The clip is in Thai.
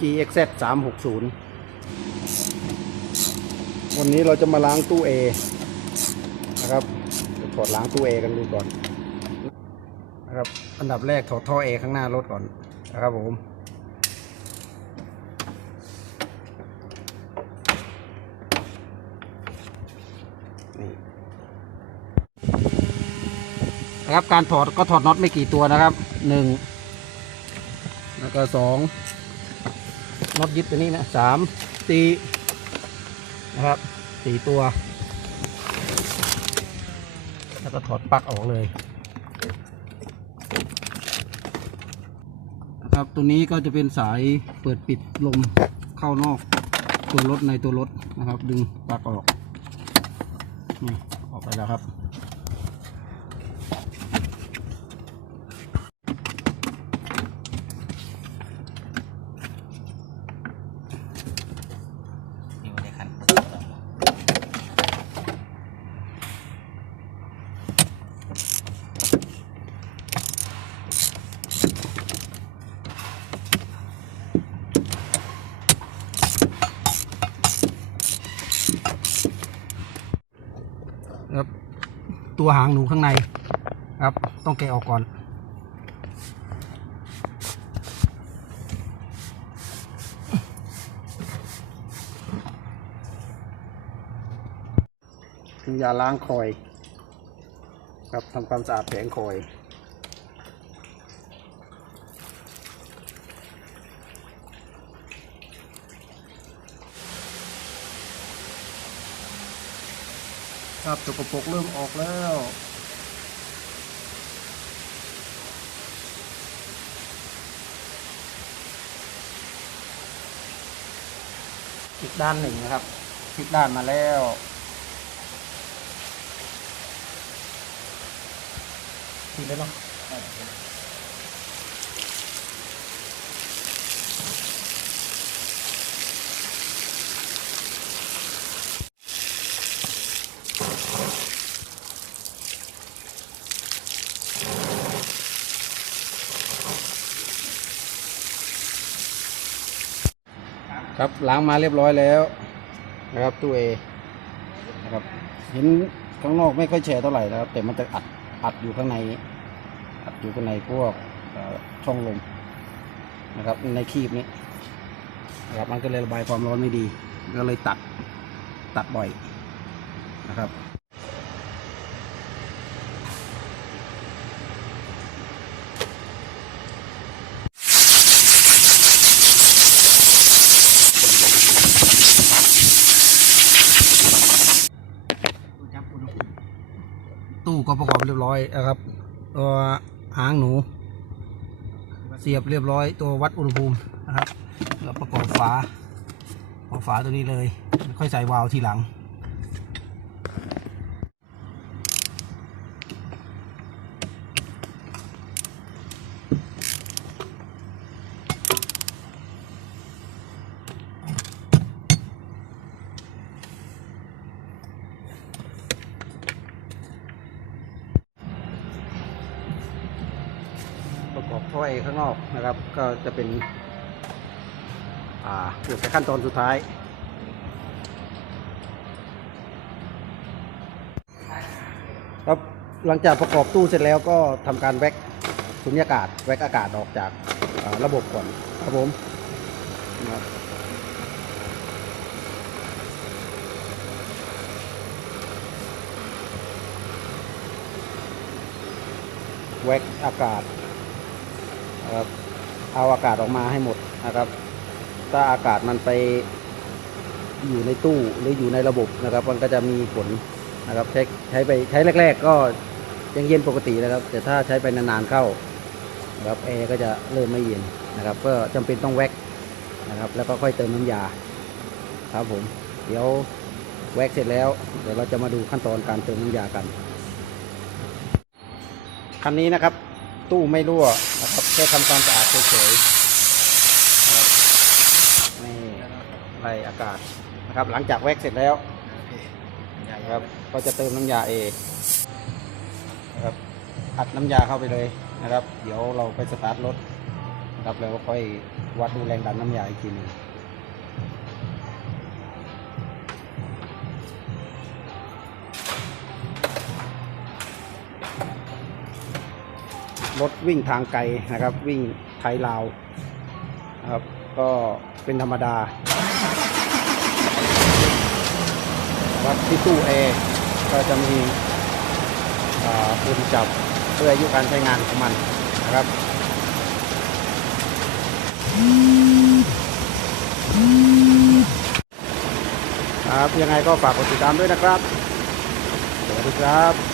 GXZ 360 วันนี้เราจะมาล้างตู้ A นะครับเดี๋ยวถอดล้างตู้ A กันดูก่อนนะครับอันดับแรกถอดท่อ A ข้างหน้ารถก่อนนะครับผมนี่นะครับการถอดก็ถอดน็อตไม่กี่ตัวนะครับหนึ่งแล้วก็สอง น็อตยึดตัวนี้นะสามสี่นะครับสี่ตัว แล้วก็ถอดปลั๊กออกเลยนะครับตัวนี้ก็จะเป็นสายเปิดปิดลมเข้านอกตัวรถในตัวรถนะครับ ดึงปลั๊กออกนี่ออกไปแล้วครับ นี่มันได้คัน ครับ ตัวหางหนูข้างในครับ ต้องแกะออกก่อนอยาล้างคอย ครับทำความสะอาดแผงคอย ครับตกปรกเริ่มออกแล้ว อีกด้านหนึ่งนะครับพลิกด้านมาแล้วทีแล้วเนาะ ครับล้างมาเรียบร้อยแล้วนะครับตู้เอนะครับเห็นข้างนอกไม่ค่อยแฉะเท่าไหร่นะครับ แต่มันจะอัดอัดอยู่ข้างใน อัดอยู่ข้างในพวกช่องลมนะครับ ในคีบนี้นะครับมันก็เลยระบายความร้อนไม่ดี ก็เลยตัดตัดบ่อยนะครับ ตู้ก็ประกอบเรียบร้อยนะครับ ตัวหางหนู เสียบเรียบร้อย ตัววัดอุณหภูมินะครับ แล้วประกอบฝาเอบฝาตัวนี้เลย ค่อยใส่วาล์วทีหลัง ประกอบถ้อยข้างนอกนะครับ ก็จะเป็นอ่าเกือบจะขั้นตอนสุดท้าย ครับหลังจากประกอบตู้เสร็จแล้วก็ทำการแว็กสุญญากาศแว็กอากาศออกจาการะบบก่อนครับผมนะแว็กอากาศ นะครับ เอาอากาศออกมาให้หมดนะครับ ถ้าอากาศมันไปอยู่ในตู้หรืออยู่ในระบบนะครับ มันก็จะมีผลนะครับ ใช้ใช้ไปใช้แรก ๆ ก็ยังเย็นปกตินะครับ แต่ถ้าใช้ไปนานๆเข้านะครับแอร์ก็จะเริ่มไม่เย็นนะครับ ก็จำเป็นต้องแว็กนะครับ แล้วก็ค่อยเติมน้ำยาครับผม เดี๋ยวแว็กเสร็จแล้ว เดี๋ยวเราจะมาดูขั้นตอนการเติมน้ำยากัน คันนี้นะครับ ตู้ไม่รั่วนะครับแค่ทำความสะอาดเฉยๆนะครับนี่ไล่อากาศนะครับ หลังจากแว็กเสร็จแล้วนะครับก็จะเติมน้ำยาเอนะครับอัดน้ำยาเข้าไปเลยนะครับ เดี๋ยวเราไปสตาร์ทรถนะครับแล้วค่อยวัดดูแรงดันน้ำยาอีกทีหนึ่ง รถวิ่งทางไกลนะครับ วิ่งไทยลาวครับก็เป็นธรรมดาวัดที่ตู้แอร์ก็จะมีปุ่มจับเพื่ออายุการใช้งานของมันนะครับครับยังไงก็ฝากกดติดตามด้วยนะครับ สวัสดีครับ